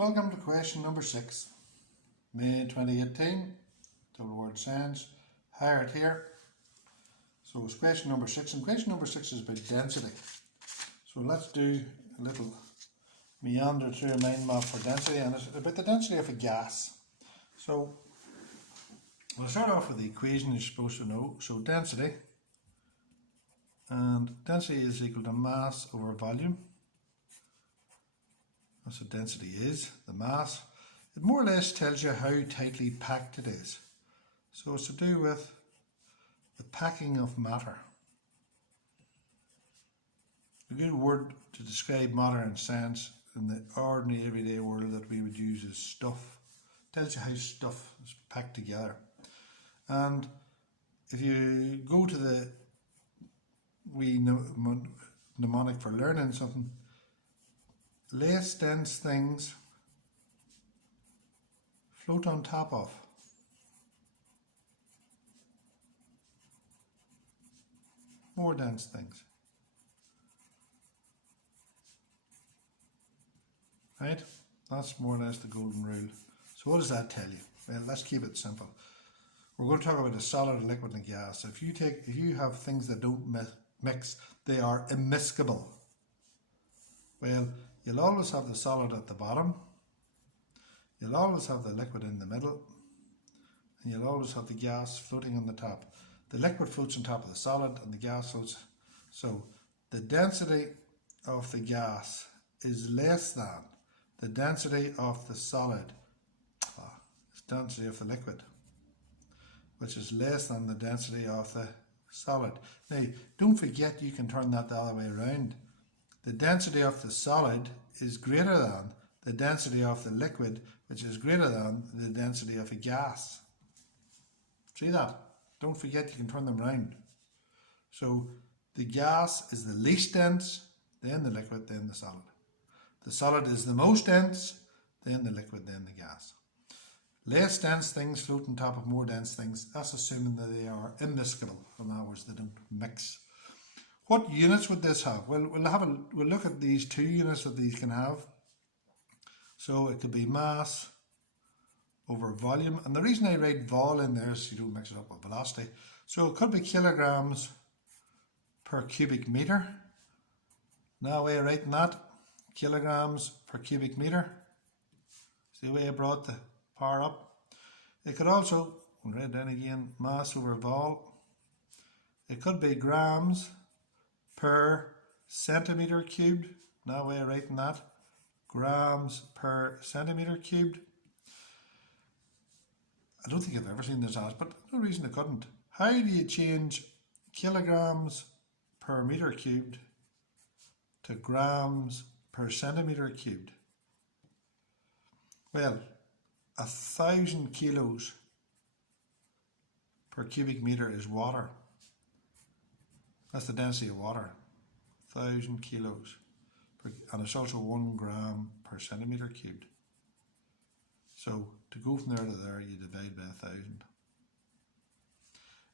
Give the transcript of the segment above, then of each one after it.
Welcome to question number 6, May 2018, Total World Science, Hired here. So it's question number 6, and question number 6 is about density. So let's do a little meander through a mind map for density, and it's about the density of a gas. So we'll start off with the equation you're supposed to know. So density, and density is equal to mass over volume. That's what density is, the mass. It more or less tells you how tightly packed it is. So it's to do with the packing of matter. A good word to describe matter in science in the ordinary everyday world that we would use is stuff. It tells you how stuff is packed together. And if you go to the wee mnemonic for learning something, less dense things float on top of more dense things. Right? That's more or less the golden rule. So what does that tell you? Well, let's keep it simple. We're going to talk about a solid, a liquid, and a gas. If you have things that don't mix, they are immiscible. Well, you'll always have the solid at the bottom, you'll always have the liquid in the middle, and you'll always have the gas floating on the top. The liquid floats on top of the solid and the gas floats. So the density of the gas is less than the density of the solid, the density of the liquid, which is less than the density of the solid. Now, don't forget you can turn that the other way around. The density of the solid is greater than the density of the liquid, which is greater than the density of a gas. See that? Don't forget you can turn them round. So the gas is the least dense, then the liquid, then the solid. The solid is the most dense, then the liquid, then the gas. Less dense things float on top of more dense things. That's assuming that they are immiscible. In other words, they don't mix. What units would this have? Well, we'll look at these two units that these can have. So it could be mass over volume. And the reason I write vol in there is so you don't mix it up with velocity. So it could be kilograms per cubic meter. Now way of writing that, kilograms per cubic meter. See the way I brought the power up? It could also, we'll write down again, mass over vol. It could be grams per centimetre cubed. Now way of writing that, grams per centimetre cubed. I don't think I've ever seen this asked, but no reason I couldn't. How do you change kilograms per metre cubed to grams per centimetre cubed? Well, 1,000 kilos per cubic metre is water. That's the density of water, 1,000 kilos, and it's also 1 gram per centimetre cubed. So to go from there to there, you divide by 1,000.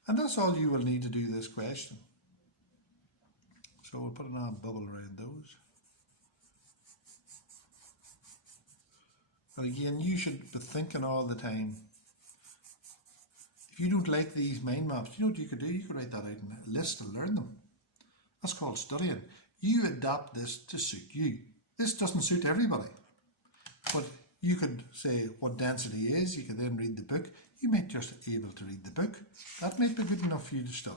And that's all you will need to do this question. So we'll put another bubble around those. And again, you should be thinking all the time. If you don't like these mind maps, you know what you could do? You could write that out in a list and learn them. That's called studying. You adapt this to suit you. This doesn't suit everybody. But you could say what density is. You could then read the book. You might just be able to read the book. That might be good enough for you to study.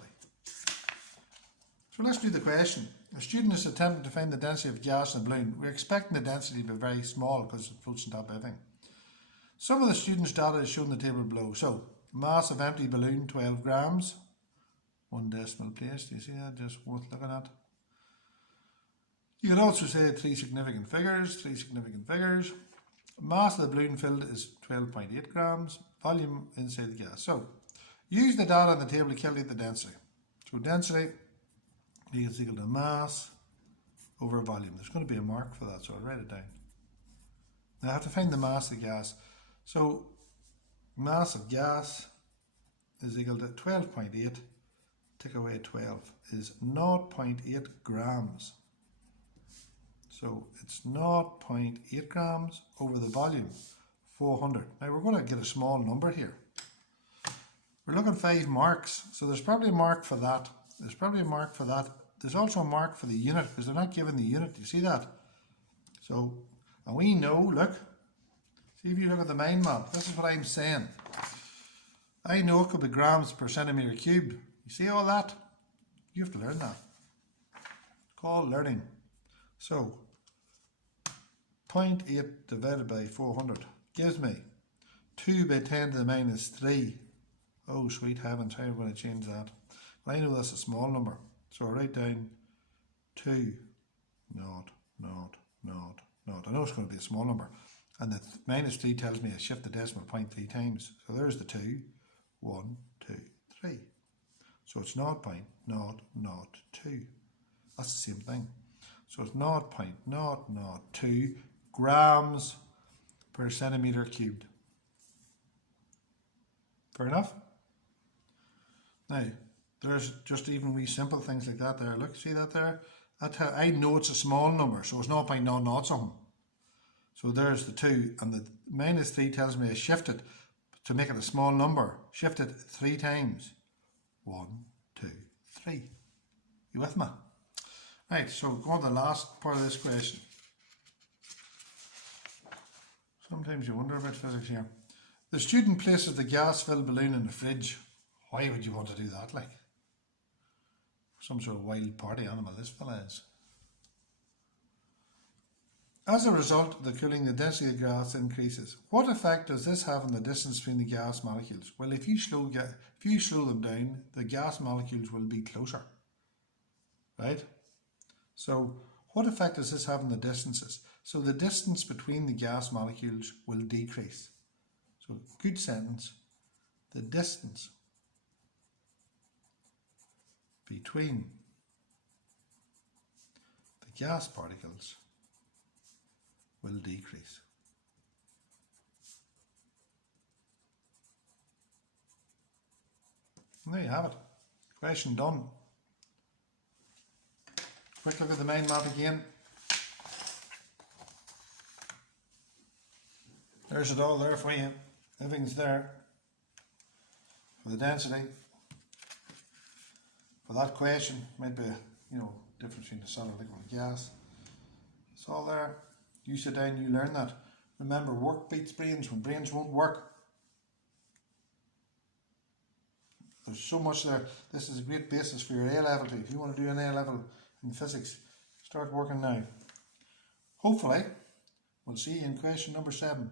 So let's do the question. A student is attempting to find the density of gas in a balloon. We're expecting the density to be very small because it floats on top of everything. Some of the students' data is shown in the table below. So, mass of empty balloon, 12 grams. 1 decimal place. Do you see that? Just worth looking at. You could also say 3 significant figures. Mass of the balloon filled is 12.8 grams. Volume inside the gas. So, use the data on the table to calculate the density. So, density is equal to mass over volume. There's going to be a mark for that, so I'll write it down. Now I have to find the mass of the gas. So mass of gas is equal to 12.8, take away 12 is 0.8 grams. So it's 0.8 grams over the volume, 400. Now we're going to get a small number here. We're looking 5 marks, so there's probably a mark for that. There's probably a mark for that. There's also a mark for the unit, because they're not given the unit. You see that? So, and we know, look, see if you look at the mind map, this is what I'm saying. I know it could be grams per centimetre cube. You see all that? You have to learn that. It's called learning. So, 0.8 divided by 400 gives me 2 by 10 to the minus 3. Oh, sweet heavens, how am I going to change that? Well, I know that's a small number. So I write down 2, naught, naught, naught, naught. I know it's going to be a small number. And the minus 3 tells me I shift the decimal point 3 times. So there's the 2, 1, 2, 3. So it's 0.002. That's the same thing. So it's 0.002 grams per centimetre cubed. Fair enough? Now, there's just even wee simple things like that there. Look, see that there? That's how I know it's a small number, so it's 0.00 something. So there's the 2, and the minus 3 tells me I shift it to make it a small number. Shift it 3 times. 1, 2, 3. You with me? Right, so go on to the last part of this question. Sometimes you wonder about physics here. The student places the gas-filled balloon in the fridge. Why would you want to do that, like? Some sort of wild party animal, this fella is. As a result of the cooling, the density of the gas increases. What effect does this have on the distance between the gas molecules? Well, if you slow them down, the gas molecules will be closer, right? So, what effect does this have on the distances? So the distance between the gas molecules will decrease. So, good sentence. The distance between the gas particles will decrease. And there you have it. Question done. Quick look at the mind map again. There's it all there for you. Everything's there for the density. For that question, might be, difference between the solid, liquid, and gas. It's all there. You sit down, you learn that. Remember, work beats brains when brains won't work. There's so much there. This is a great basis for your A level too. If you want to do an A level in physics, start working now. Hopefully, we'll see you in question number 7.